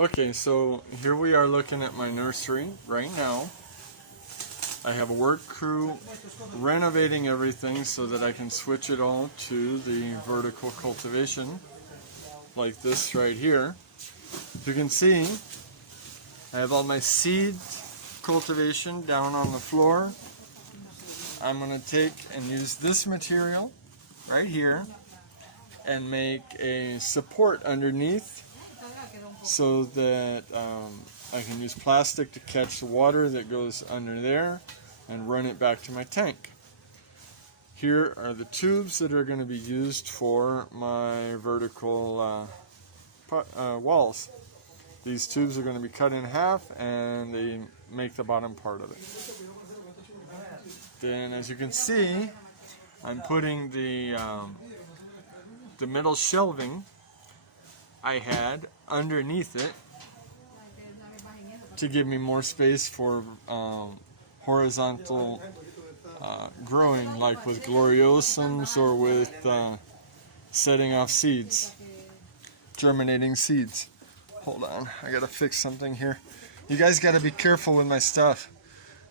Okay, so here we are looking at my nursery right now. I have a work crew renovating everything so that I can switch it all to the vertical cultivation, like this right here. As you can see, I have all my seed cultivation down on the floor. I'm going to take and use this material right here and make a support underneath so that I can use plastic to catch the water that goes under there and run it back to my tank. Here are the tubes that are going to be used for my vertical walls. These tubes are going to be cut in half and they make the bottom part of it. Then, as you can see, I'm putting the metal shelving I had underneath it to give me more space for horizontal growing, like with gloriosums or with setting off seeds, germinating seeds. Hold on, I gotta fix something here. You guys gotta be careful with my stuff.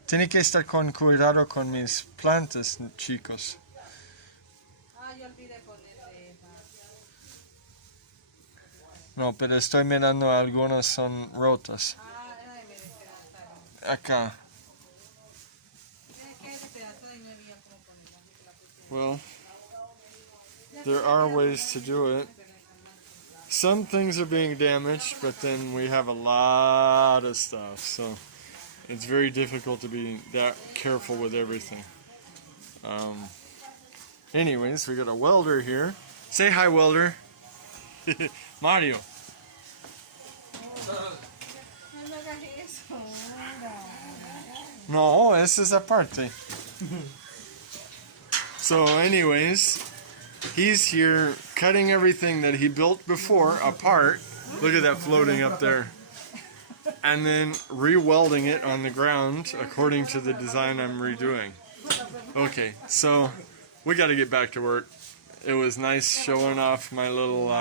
Tiene que estar con cuidado con mis plantas, chicos. No, pero estoy mirando algunas son rotas. Acá. Well, there are ways to do it. Some things are being damaged, but then we have a lot of stuff, so it's very difficult to be that careful with everything. Anyways, we got a welder here. Say hi, welder. Mario. No, esa es aparte. So anyways, he's here cutting everything that he built before apart. Look at that floating up there. And then re-welding it on the ground according to the design I'm redoing. Okay, so we got to get back to work. It was nice showing off my little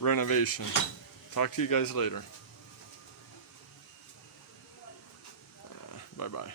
renovation. Talk to you guys later. Bye-bye.